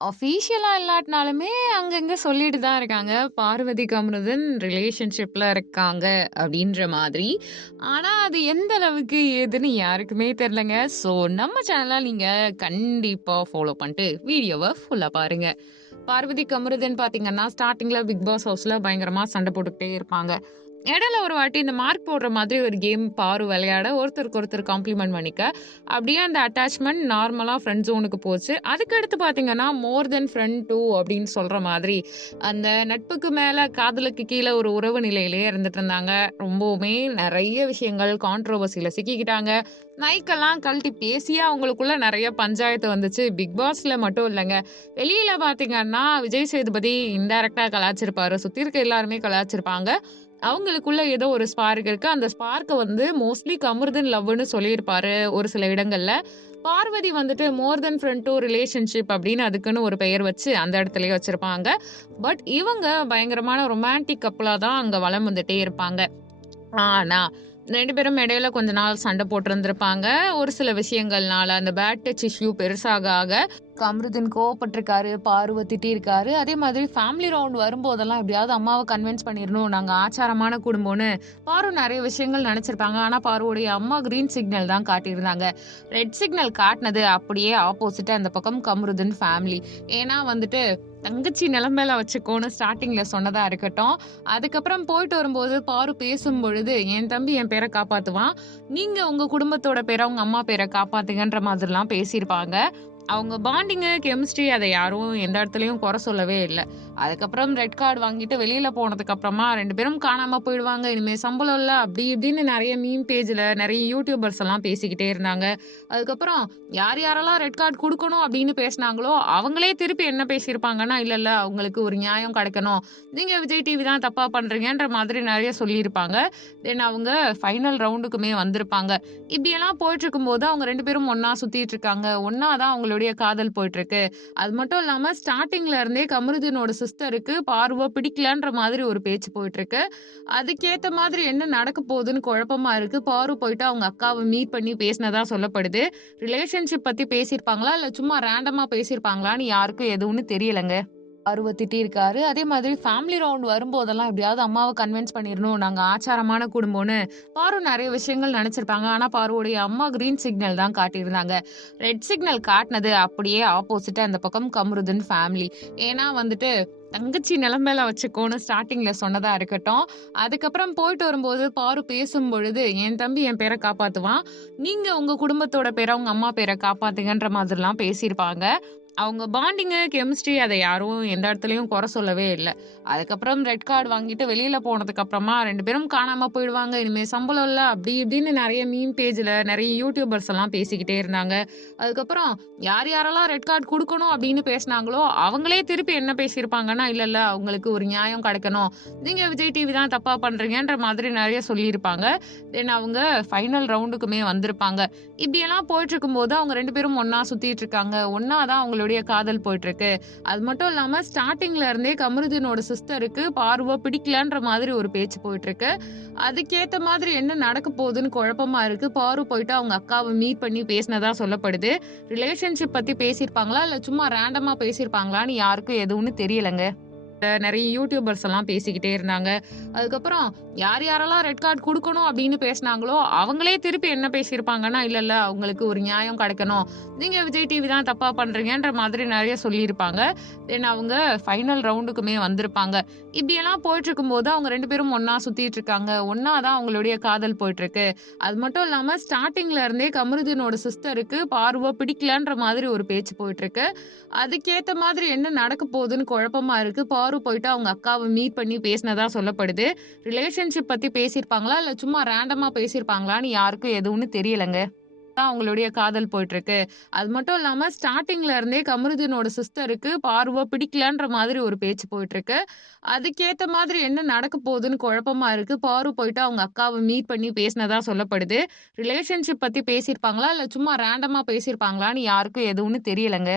அஃபீஷியலாக இல்லாட்டினாலுமே அங்கங்க சொல்லிட்டு தான் இருக்காங்க. பார்வதி கமருதன் ரிலேஷன்ஷிப்பில் இருக்காங்க அப்படின்ற மாதிரி. ஆனால் அது எந்த அளவுக்கு ஏதுன்னு யாருக்குமே தெரிலங்க ஸோ நம்ம சேனலாக நீங்கள் கண்டிப்பாக ஃபாலோ பண்ணிட்டு வீடியோவை ஃபுல்லாக பாருங்கள் பார்வதி கமருதன் பார்த்தீங்கன்னா, ஸ்டார்டிங்கில் பிக் பாஸ் ஹவுஸில் பயங்கரமாக சண்டை போட்டுக்கிட்டே இருப்பாங்க. இடையில ஒரு வாட்டி இந்த மார்க் போடுற மாதிரி ஒரு கேம் பாரு விளையாட ஒருத்தருக்கு ஒருத்தர் காம்ப்ளிமெண்ட் பண்ணிக்க. அப்படியே அந்த அட்டாச்மெண்ட் நார்மலாக ஃப்ரெண்ட் ஜோனுக்கு போச்சு. அதுக்கடுத்து பார்த்தீங்கன்னா மோர் தென் ஃப்ரெண்ட் டூ அப்படின்னு சொல்கிற மாதிரி அந்த நட்புக்கு மேலே காதலுக்கு கீழே ஒரு உறவு நிலையிலேயே இருந்துட்டு இருந்தாங்க. ரொம்பவுமே நிறைய விஷயங்கள் கான்ட்ரவர்சியில் சிக்கிக்கிட்டாங்க. நைக்கெல்லாம் கழட்டி பேசியே அவங்களுக்குள்ள நிறைய பஞ்சாயத்து வந்துச்சு. பிக் பாஸ்ல மட்டும் இல்லைங்க. வெளியில பாத்தீங்கன்னா விஜய் சேதுபதி இன்டைரக்டா கலாச்சிருப்பாரு. சுத்தி இருக்க எல்லாருமே கலாச்சிருப்பாங்க. அவங்களுக்குள்ள ஏதோ ஒரு ஸ்பார்க் இருக்கு. அந்த ஸ்பார்க்கை வந்து மோஸ்ட்லி கமர்தன் லவ்னு சொல்லியிருப்பாரு ஒரு சில இடங்கள்ல. பார்வதி வந்துட்டு more than friend to relationship அப்படின்னு அதுக்குன்னு ஒரு பெயர் வச்சு அந்த இடத்துலயே வச்சிருப்பாங்க. பட் இவங்க பயங்கரமான ரொமான்டிக் கப்பலாக தான் அங்கே வளம் வந்துட்டே இருப்பாங்க. ஆனா ரெண்டு பேரும் இடையில கொஞ்ச நாள் சண்டை போட்டிருந்திருப்பாங்க. ஒரு சில விஷயங்கள்னால அந்த பேட் டச் இஷ்யூ பெருசாக ஆக கம்ருதீன் கோவப்பட்டிருக்காரு பார்வை திட்டிருக்காரு. அதே மாதிரி ஃபேமிலி ரவுண்ட் வரும்போதெல்லாம் எப்படியாவது அம்மாவை கன்வின்ஸ் பண்ணிடணும் நாங்கள் ஆச்சாரமான குடும்பம்னு பாரு நிறைய விஷயங்கள் நினச்சிருப்பாங்க. ஆனால் பாருவோடைய அம்மா கிரீன் சிக்னல் தான் காட்டியிருந்தாங்க. ரெட் சிக்னல் காட்டினது அப்படியே ஆப்போசிட்டாக அந்த பக்கம் கமருதன் ஃபேமிலி ஏன்னா வந்துட்டு தங்கச்சி நிலமையில வச்சுக்கோன்னு ஸ்டார்டிங்ல சொன்னதா இருக்கட்டும். அதுக்கப்புறம் போயிட்டு வரும்போது பாரு பேசும் பொழுது என் தம்பி என் பேரை காப்பாத்துவான். நீங்க உங்க குடும்பத்தோட பேரை உங்க அம்மா பேரை காப்பாத்துங்கன்ற மாதிரிலாம் பேசியிருப்பாங்க. அவங்க பாண்டிங்கு கெமிஸ்ட்ரி அதை யாரும் எந்த இடத்துலையும் குறை சொல்லவே இல்லை. அதுக்கப்புறம் ரெட் கார்டு வாங்கிட்டு வெளியில் போனதுக்கப்புறமா ரெண்டு பேரும் காணாமல் போயிடுவாங்க. இனிமேல் சம்பளம் இல்லை அப்படி இப்படின்னு நிறைய மீம் பேஜில் நிறைய யூடியூபர்ஸ் எல்லாம் பேசிக்கிட்டே இருந்தாங்க. அதுக்கப்புறம் யார் யாரெல்லாம் ரெட் கார்டு கொடுக்கணும் அப்படின்னு பேசினாங்களோ அவங்களே திருப்பி என்ன பேசியிருப்பாங்கன்னா இல்லை இல்லை அவங்களுக்கு ஒரு நியாயம் கிடைக்கணும். நீங்கள் விஜய் டிவி தான் தப்பாக பண்ணுறீங்கன்ற மாதிரி நிறைய சொல்லியிருப்பாங்க. தென் அவங்க ஃபைனல் ரவுண்டுக்குமே வந்திருப்பாங்க. இப்படியெல்லாம் போயிட்டு இருக்கும்போது அவங்க ரெண்டு பேரும் ஒன்றா சுற்றிட்டு இருக்காங்க. ஒன்றா தான் அவங்களோட அவங்களுடைய காதல் போயிட்டு இருக்கு அது மட்டும் இல்லாம ஸ்டார்டிங்ல இருந்தே கமருதீனோட சிஸ்டருக்கு பார்வை பிடிக்கலன்ற மாதிரி ஒரு பேச்சு போயிட்டு இருக்கு அதுக்கேத்த மாதிரி என்ன நடக்க போகுதுன்னு குழப்பமா இருக்கு. பாரு போயிட்டு அவங்க அக்காவை மீட் பண்ணி பேசினதா சொல்லப்படுது. ரிலேஷன்ஷிப் பத்தி பேசியிருப்பாங்களா? இல்ல சும்மா ரேண்டமா பேசியிருப்பாங்களான்னு யாருக்கும் எதுவும் தெரியலங்க. அருவை திட்டிருக்காரு அதே மாதிரி ஃபேமிலி ரவுண்ட் வரும்போதெல்லாம் எப்படியாவது அம்மாவை கன்வின்ஸ் பண்ணிடணும் நாங்கள் ஆச்சாரமான குடும்பம்னு பாரு நிறைய விஷயங்கள் நினச்சிருப்பாங்க. ஆனால் பாருவோடைய அம்மா கிரீன் சிக்னல் தான் காட்டியிருந்தாங்க. ரெட் சிக்னல் காட்டினது அப்படியே ஆப்போசிட்டாக அந்த பக்கம் கமருதன் ஃபேமிலி ஏன்னா வந்துட்டு தங்கச்சி நிலமையில வச்சுக்கோன்னு ஸ்டார்டிங்ல சொன்னதா இருக்கட்டும். அதுக்கப்புறம் போயிட்டு வரும்போது பாரு பேசும் பொழுது என் தம்பி என் பேரை காப்பாத்துவான். நீங்க உங்க குடும்பத்தோட பேரை உங்க அம்மா பேரை காப்பாத்துங்கன்ற மாதிரிலாம் பேசியிருப்பாங்க. அவங்க பாண்டிங்கு கெமிஸ்ட்ரி அதை யாரும் எந்த இடத்துலையும் குறை சொல்லவே இல்லை. அதுக்கப்புறம் ரெட் கார்டு வாங்கிட்டு வெளியில் போனதுக்கு அப்புறமா ரெண்டு பேரும் காணாமல் போயிடுவாங்க. இனிமேல் சம்பளம் இல்லை அப்படி இப்படின்னு நிறைய மீம் பேஜில் நிறைய யூடியூபர்ஸ் எல்லாம் பேசிக்கிட்டே இருந்தாங்க. அதுக்கப்புறம் யார் யாரெல்லாம் ரெட் கார்டு கொடுக்கணும் அப்படின்னு பேசினாங்களோ அவங்களே திருப்பி என்ன பேசியிருப்பாங்கன்னா இல்லை இல்லை அவங்களுக்கு ஒரு நியாயம் கிடைக்கணும். நீங்கள் விஜய் டிவி தான் தப்பாக பண்ணுறீங்கன்ற மாதிரி நிறைய சொல்லியிருப்பாங்க. தென் அவங்க ஃபைனல் ரவுண்டுக்குமே வந்திருப்பாங்க. இப்படியெல்லாம் போயிட்டு இருக்கும்போது அவங்க ரெண்டு பேரும் ஒன்னா சுற்றிட்டு இருக்காங்க. ஒன்னா தான் அவங்களோட அவங்களுடைய காதல் போயிட்டு இருக்கு அது மட்டும் இல்லாம ஸ்டார்டிங்ல இருந்தே கமருதீனோட சிஸ்டருக்கு பார்வை பிடிக்கலன்ற மாதிரி ஒரு பேச்சு போயிட்டு இருக்கு அதுக்கேத்த மாதிரி என்ன நடக்க போகுதுன்னு குழப்பமா இருக்கு. பாரு போயிட்டு அவங்க அக்காவை மீட் பண்ணி பேசினதா சொல்லப்படுது. ரிலேஷன்ஷிப் பத்தி பேசியிருப்பாங்களா? இல்ல சும்மா ரேண்டமா பேசியிருப்பாங்களான்னு யாருக்கும் எதுவும் தெரியலங்க. நிறைய யூடியூபர்ஸ் எல்லாம் பேசிக்கிட்டே இருந்தாங்க. அதுக்கப்புறம் யார் யாரெல்லாம் ரெட் கார்டு கொடுக்கணும் அப்படின்னு பேசினாங்களோ அவங்களே திருப்பி என்ன பேசியிருப்பாங்கன்னா இல்ல இல்ல அவங்களுக்கு ஒரு நியாயம் கிடைக்கணும். நீங்க விஜய் டிவி தான் தப்பா பண்றீங்கன்ற மாதிரி நிறைய சொல்லியிருப்பாங்க. தென் அவங்க ஃபைனல் ரவுண்டுக்குமே வந்திருப்பாங்க. இப்படியெல்லாம் போயிட்டு இருக்கும்போது அவங்க ரெண்டு பேரும் ஒன்னா சுத்திட்டு இருக்காங்க. ஒன்னா தான் அவங்களுடைய காதல் போயிட்டு இருக்கு அது மட்டும் இல்லாம ஸ்டார்டிங்ல இருந்தே கமருதீனோட சிஸ்டருக்கு பார்வை பிடிக்கலன்ற மாதிரி ஒரு பேச்சு போயிட்டு இருக்கு அதுக்கேத்த மாதிரி என்ன நடக்க போகுதுன்னு குழப்பமா இருக்கு. பாரு போயிட்டு அவங்க அக்காவை மீட் பண்ணி பேசினதா சொல்லப்படுது. ரிலேஷன்ஷிப் பத்தி பேசியிருப்பாங்களா? இல்ல சும்மா ரேண்டமா பேசியிருப்பாங்களான்னு யாருக்கும் எதுவும்னு தெரியலங்க. அவங்களுடைய காதல் போயிட்டு இருக்கு அது மட்டும் இல்லாம ஸ்டார்டிங்ல இருந்தே கமருதீனோட சிஸ்டருக்கு பார்வை பிடிக்கலன்ற மாதிரி ஒரு பேச்சு போயிட்டு இருக்கு அதுக்கேத்த மாதிரி என்ன நடக்க போகுதுன்னு குழப்பமா இருக்கு. பாரு போயிட்டு அவங்க அக்காவை மீட் பண்ணி பேசினதா சொல்லப்படுது. ரிலேஷன்ஷிப் பத்தி பேசியிருப்பாங்களா? இல்ல சும்மா ரேண்டமா பேசியிருப்பாங்களான்னு யாருக்கும் எதுவும்னு தெரியலங்க.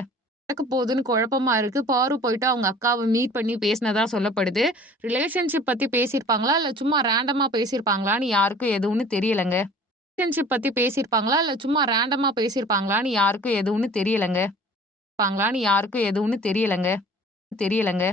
நடக்க போகுதுன்னு குழப்பமா இருக்கு. பாரு போயிட்டு அவங்க அக்காவை மீட் பண்ணி பேசினதா சொல்லப்படுது. ரிலேஷன்ஷிப் பத்தி பேசியிருப்பாங்களா? இல்ல சும்மா ரேண்டமா பேசியிருப்பாங்களான்னு யாருக்கும் எதுவும்னு தெரியலங்க. ரிலேஷன்ஷிப் பத்தி பேசியிருப்பாங்களா? இல்ல சும்மா ரேண்டமா பேசியிருப்பாங்களான்னு யாருக்கும் எதுவும்னு தெரியலங்க. இருப்பாங்களான்னு யாருக்கும் எதுவும்னு தெரியலங்க. தெரியலங்க.